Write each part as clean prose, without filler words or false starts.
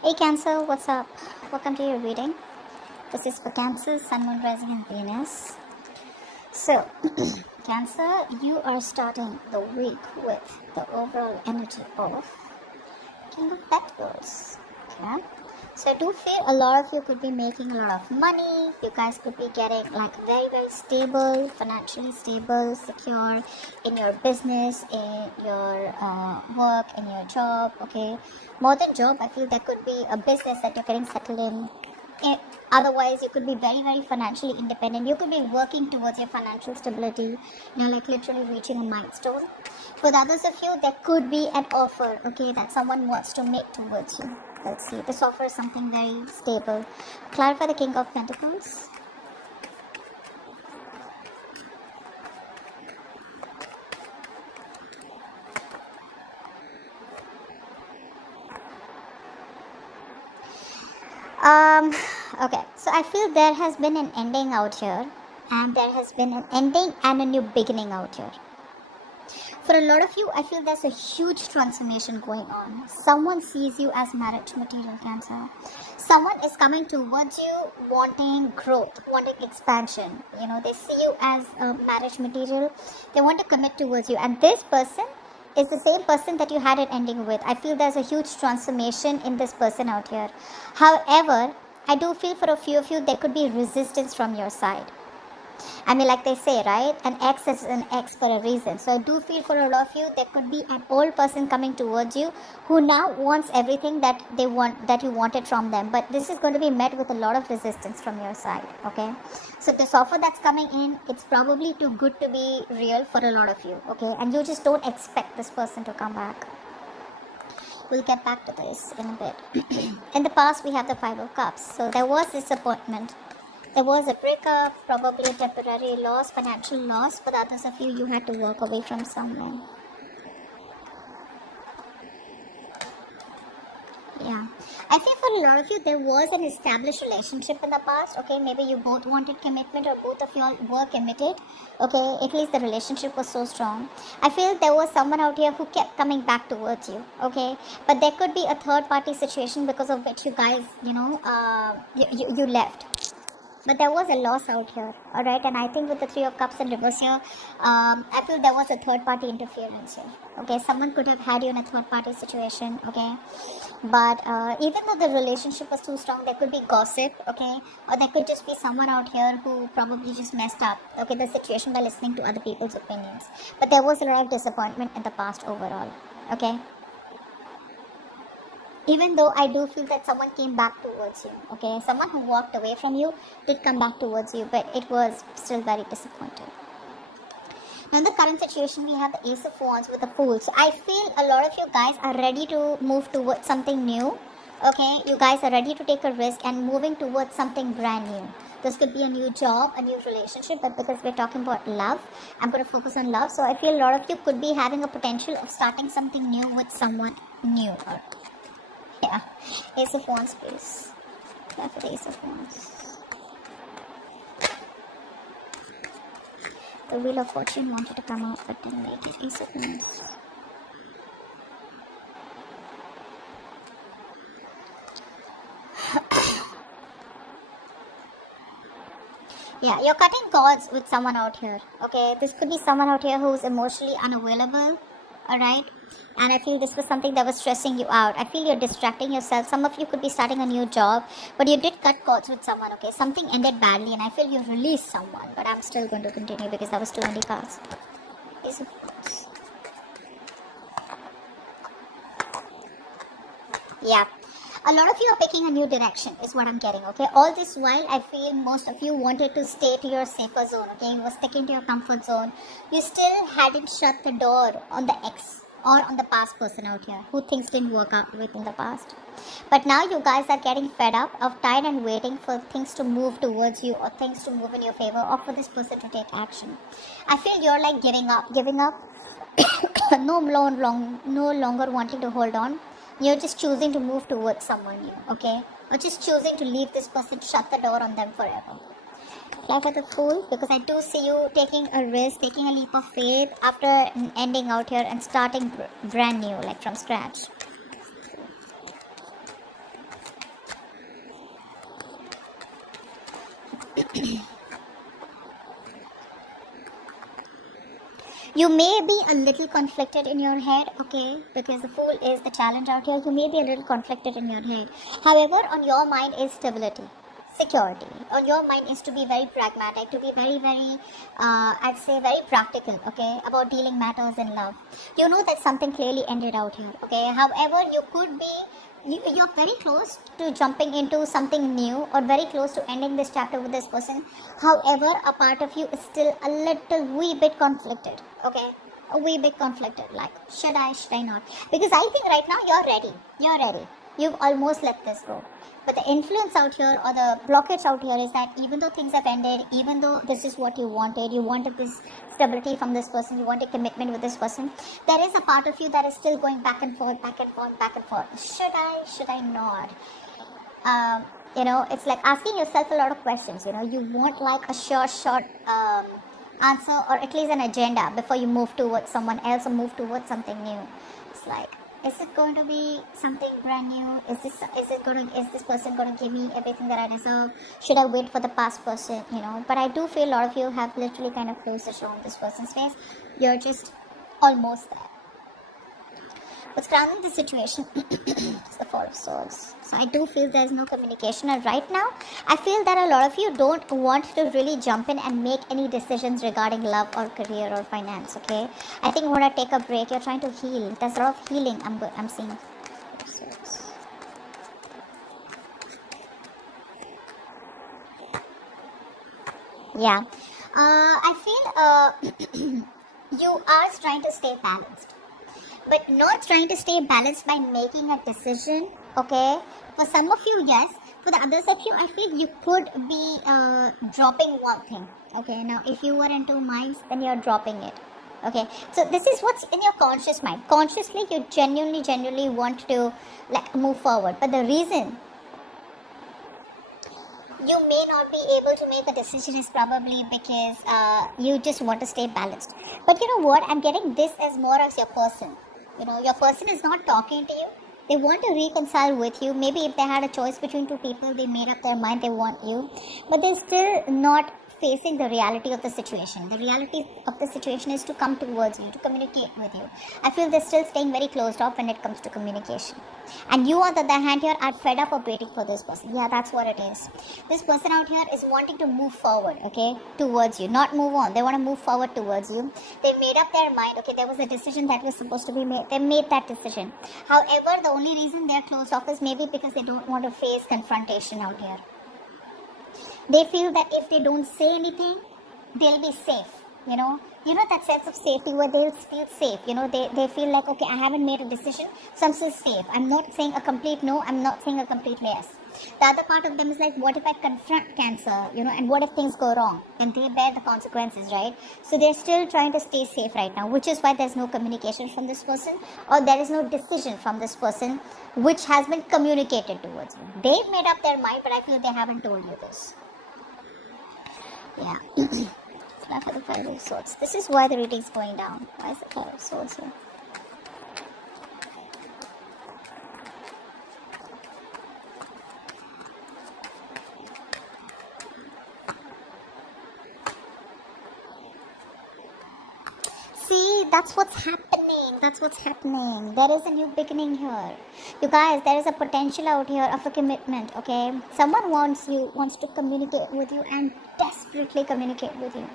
Hey Cancer, what's up? Welcome to your reading. This is for Cancer, Sun, Moon, Rising, and Venus. So, Cancer, you are starting the week with the overall energy of King of Pentacles. Okay? So, I do feel a lot of you could be making a lot of money. You guys could be getting like very, very stable, financially stable, secure in your business, in your work, in your job. Okay, more than job, I feel there could be a business that you're getting settled in. Otherwise, you could be very, very financially independent. You could be working towards your financial stability, like literally reaching a milestone. For the others of you, there could be an offer, okay, that someone wants to make towards you. Let's see, this offer is something very stable. Clarify the King of Pentacles. Okay, so I feel there has been an ending out here, and there has been an ending and a new beginning out here. For a lot of you, I feel there's a huge transformation going on. Someone sees you as marriage material, Cancer. Someone is coming towards you wanting growth, wanting expansion. They see you as a marriage material. They want to commit towards you. And this person is the same person that you had an ending with. I feel there's a huge transformation in this person out here. However, I do feel for a few of you, there could be resistance from your side. I mean, like they say, right? An ex is an ex for a reason. So I do feel for a lot of you, there could be an old person coming towards you who now wants everything that they want, that you wanted from them. But this is going to be met with a lot of resistance from your side. Okay. So this offer that's coming in, it's probably too good to be real for a lot of you. Okay. And you just don't expect this person to come back. We'll get back to this in a bit. In the past, we have the Five of Cups. So there was disappointment. There was a breakup, probably a temporary loss, financial loss. For the others of you, you had to walk away from someone. Yeah. I feel for a lot of you, there was an established relationship in the past. Okay, maybe you both wanted commitment or both of you all were committed. Okay, at least the relationship was so strong. I feel there was someone out here who kept coming back towards you. Okay, but there could be a third party situation because of which you guys, you left. But there was a loss out here, alright? And I think with the Three of Cups in reverse here, I feel there was a third party interference here. Okay, someone could have had you in a third party situation, okay? But even though the relationship was too strong, there could be gossip, okay? Or there could just be someone out here who probably just messed up, okay, the situation by listening to other people's opinions. But there was a lot of disappointment in the past overall, okay? Even though I do feel that someone came back towards you, okay? Someone who walked away from you did come back towards you, but it was still very disappointing. Now in the current situation, we have the Ace of Wands with the Fool. So I feel a lot of you guys are ready to move towards something new, okay? You guys are ready to take a risk and moving towards something brand new. This could be a new job, a new relationship, but because we're talking about love, I'm going to focus on love. So I feel a lot of you could be having a potential of starting something new with someone new. Yeah, Ace of Wands, please. Yeah, for the Ace of Wands. The Wheel of Fortune wanted to come out, but then make it Ace of Wands. Yeah, you're cutting cords with someone out here. Okay, this could be someone out here who's emotionally unavailable. Alright, and I feel this was something that was stressing you out. I feel you're distracting yourself. Some of you could be starting a new job, but you did cut cords with someone, okay? Something ended badly, and I feel you released someone, but I'm still going to continue because that was too many cards. Ace of Wands. Yeah. A lot of you are picking a new direction is what I'm getting, okay? All this while, I feel most of you wanted to stay to your safer zone, okay? You were sticking to your comfort zone. You still hadn't shut the door on the ex or on the past person out here who things didn't work out with in the past. But now you guys are getting fed up of tired and waiting for things to move towards you or things to move in your favor or for this person to take action. I feel you're like giving up, no longer wanting to hold on. You're just choosing to move towards someone new, okay? Or just choosing to leave this person, shut the door on them forever. Life at the Fool, because I do see you taking a risk, taking a leap of faith after ending out here and starting brand new, like from scratch. You may be a little conflicted in your head, okay, because the Fool is the challenge out here. You may be a little conflicted in your head. However, on your mind is stability, security. On your mind is to be very pragmatic, to be very, very, I'd say very practical, okay, about dealing matters in love. You know that something clearly ended out here, okay. However, you could be you're very close to jumping into something new or very close to ending this chapter with this person. However, a part of you is still a little wee bit conflicted, okay, a wee bit conflicted, like should I not, because I think right now you're ready, you've almost let this go. But the influence out here or the blockage out here is that even though things have ended, even though this is what you wanted this stability from this person, you wanted commitment with this person, there is a part of you that is still going back and forth, back and forth, back and forth. Should I not? It's like asking yourself a lot of questions. You want like a short answer, or at least an agenda before you move towards someone else or move towards something new. It's like, is it going to be something brand new? Is this person going to give me everything that I deserve? Should I wait for the past person? But I do feel a lot of you have literally kind of closed the show on this person's face. You're just almost there. What's grounding the situation is the Four of Swords. So I do feel there's no communication, and right now I feel that a lot of you don't want to really jump in and make any decisions regarding love or career or finance, okay? I think you want to take a break. You're trying to heal. There's a lot of healing I'm seeing. Yeah. I feel you are trying to stay balanced, but not trying to stay balanced by making a decision, okay? For some of you, yes. For the others of you, I feel you could be dropping one thing, okay? Now, if you were in two minds, then you're dropping it, okay? So this is what's in your conscious mind. Consciously, you genuinely want to like move forward, but the reason you may not be able to make a decision is probably because you just want to stay balanced. But you know what? I'm getting this as more as your person. Your person is not talking to you. They want to reconcile with you. Maybe if they had a choice between two people, they made up their mind they want you. But they're still not facing the reality of the situation. The reality of the situation is to come towards you, to communicate with you. I feel they're still staying very closed off when it comes to communication. And you, on the other hand, here are fed up of waiting for this person. Yeah, that's what it is. This person out here is wanting to move forward, okay, towards you, not move on. They want to move forward towards you. They made up their mind, okay, there was a decision that was supposed to be made. They made that decision. However, the only reason they're closed off is maybe because they don't want to face confrontation out here. They feel that if they don't say anything, they'll be safe, that sense of safety where they'll feel safe, they feel like, okay, I haven't made a decision, so I'm still safe. I'm not saying a complete no, I'm not saying a complete yes. The other part of them is like, what if I confront Cancer, and what if things go wrong? And they bear the consequences, right? So they're still trying to stay safe right now, which is why there's no communication from this person, or there is no decision from this person which has been communicated towards you. They've made up their mind, but I feel they haven't told you this. Yeah. For the Five of Swords. This is why the reading is going down. Why is the Five of Swords here? See, that's what's happening. There is a new beginning here. You guys, there is a potential out here of a commitment, okay? Someone wants to communicate with you and desperately communicate with you.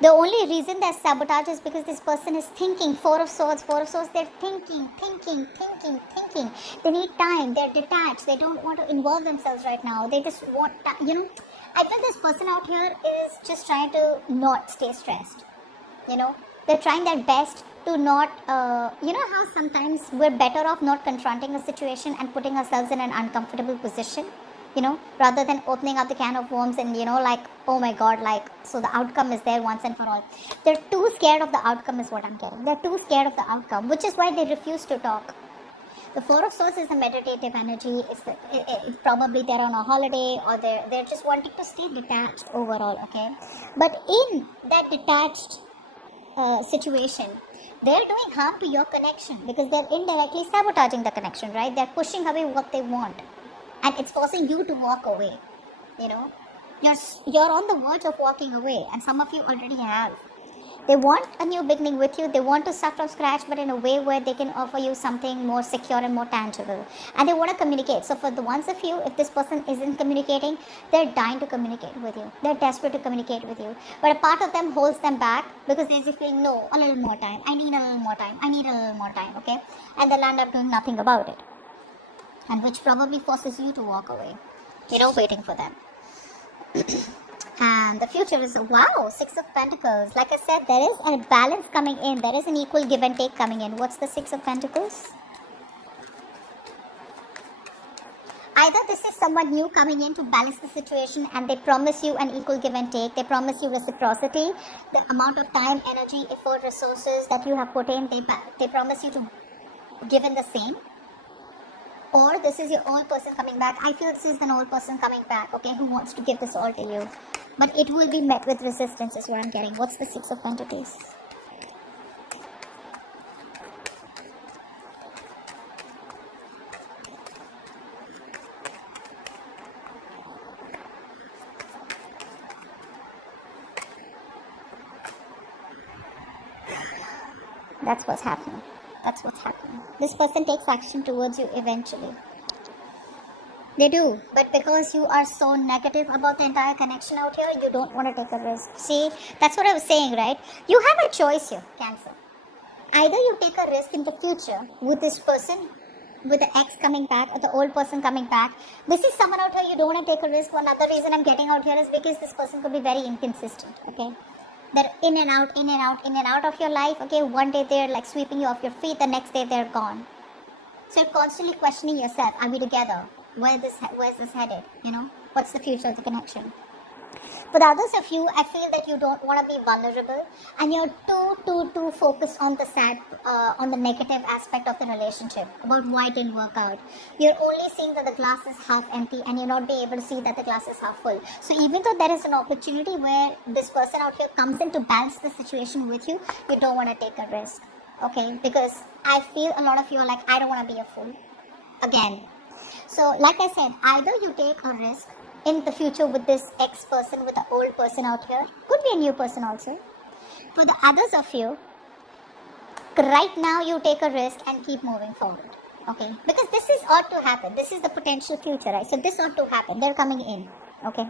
The only reason there's sabotage is because this person is thinking. Four of Swords, they're thinking. They need time. They're detached. They don't want to involve themselves right now. They just want, I feel this person out here is just trying to not stay stressed. They're trying their best to not, how sometimes we're better off not confronting a situation and putting ourselves in an uncomfortable position, rather than opening up the can of worms and, like, oh my God, like, so the outcome is there once and for all. They're too scared of the outcome is what I'm getting. They're too scared of the outcome, which is why they refuse to talk. The Four of Swords is the meditative energy. It's probably they're on a holiday, or they're just wanting to stay detached overall, okay? But in that detached situation, they're doing harm to your connection because they're indirectly sabotaging the connection, right? They're pushing away what they want, and it's forcing you to walk away, You're on the verge of walking away, and some of you already have. They want a new beginning with you. They want to start from scratch, but in a way where they can offer you something more secure and more tangible. And they want to communicate. So for the ones of you, if this person isn't communicating, they're dying to communicate with you. They're desperate to communicate with you. But a part of them holds them back because they just feel, no, a little more time. I need a little more time. I need a little more time, okay? And they'll end up doing nothing about it. And which probably forces you to walk away. Waiting for them. And the future is, wow, Six of Pentacles. Like I said, there is a balance coming in. There is an equal give and take coming in. What's the Six of Pentacles? Either this is someone new coming in to balance the situation and they promise you an equal give and take. They promise you reciprocity. The amount of time, energy, effort, resources that you have put in, they promise you to give in the same. Or this is your old person coming back. I feel this is an old person coming back, okay, who wants to give this all to you. But it will be met with resistance is what I'm getting. What's the Six of Pentacles? That's what's happening. That's what's happening. This person takes action towards you eventually. They do, but because you are so negative about the entire connection out here, you don't want to take a risk. See, that's what I was saying, right? You have a choice here, Cancer. Either you take a risk in the future with this person, with the ex coming back or the old person coming back. This is someone out here you don't want to take a risk. One other reason I'm getting out here is because this person could be very inconsistent, okay? They're in and out, in and out, in and out of your life, okay? One day they're like sweeping you off your feet, the next day they're gone. So you're constantly questioning yourself, are we together? Where's this headed? What's the future of the connection? For the others of you, I feel that you don't want to be vulnerable and you're too focused on the negative aspect of the relationship, about why it didn't work out. You're only seeing that the glass is half empty and you're not being able to see that the glass is half full. So even though there is an opportunity where this person out here comes in to balance the situation with you, you don't want to take a risk, okay? Because I feel a lot of you are like, I don't want to be a fool again. So like I said, either you take a risk in the future with this ex-person, with the old person out here. Could be a new person also. For the others of you, right now you take a risk and keep moving forward. Okay? Because this is ought to happen. This is the potential future, right? So this ought to happen. They're coming in. Okay?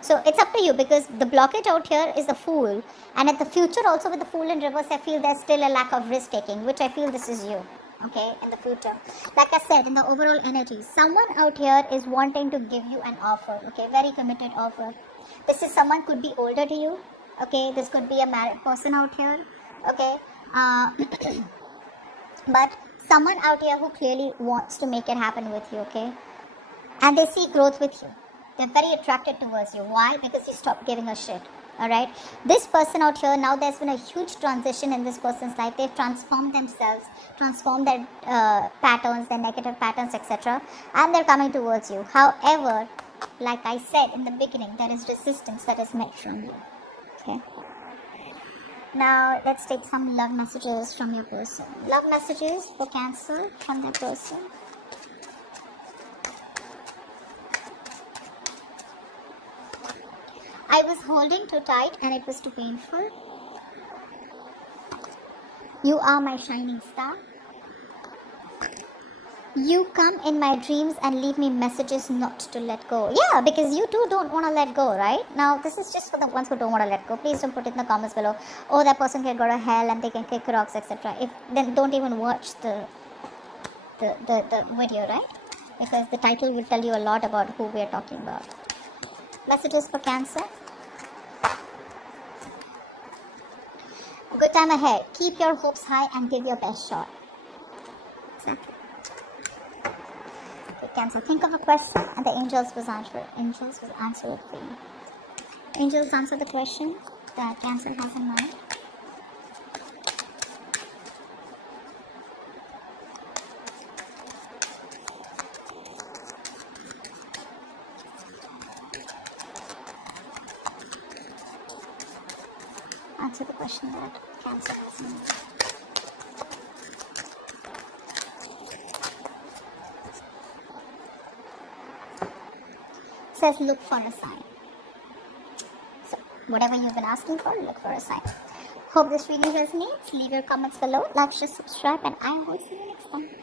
So it's up to you because the blockage out here is the Fool. And at the future also with the Fool in reverse, I feel there's still a lack of risk taking, which I feel this is you. Okay, in the future. Like I said, in the overall energy, someone out here is wanting to give you an offer, okay, very committed offer. This is someone could be older to you, okay, this could be a married person out here, okay, but someone out here who clearly wants to make it happen with you, okay, and they see growth with you. They're very attracted towards you. Why? Because you stopped giving a shit. Alright, this person out here, now there's been a huge transition in this person's life. They've transformed themselves, transformed their patterns, their negative patterns, etc. And they're coming towards you. However, like I said in the beginning, there is resistance that is met from you. Okay. Now, let's take some love messages from your person. Love messages for Cancer from their person. I was holding too tight and it was too painful. You are my shining star. You come in my dreams and leave me messages not to let go. Yeah, because you too don't want to let go, right? Now, this is just for the ones who don't want to let go. Please don't put it in the comments below. Oh, that person can go to hell and they can kick rocks, etc. Then don't even watch the video, right? Because the title will tell you a lot about who we are talking about. Messages for Cancer. Good time ahead. Keep your hopes high and give your best shot. Exactly. Okay, Cancer, think of a question and the angels will answer it. Angels will answer it for you. Angels answer the question that Cancer has in mind. Answer the question that Cancer has in mind. Says look for a sign. Whatever you've been asking for, look for a sign. Hope this reading resonates. Leave your comments below, like, share, subscribe, and I will see you next time.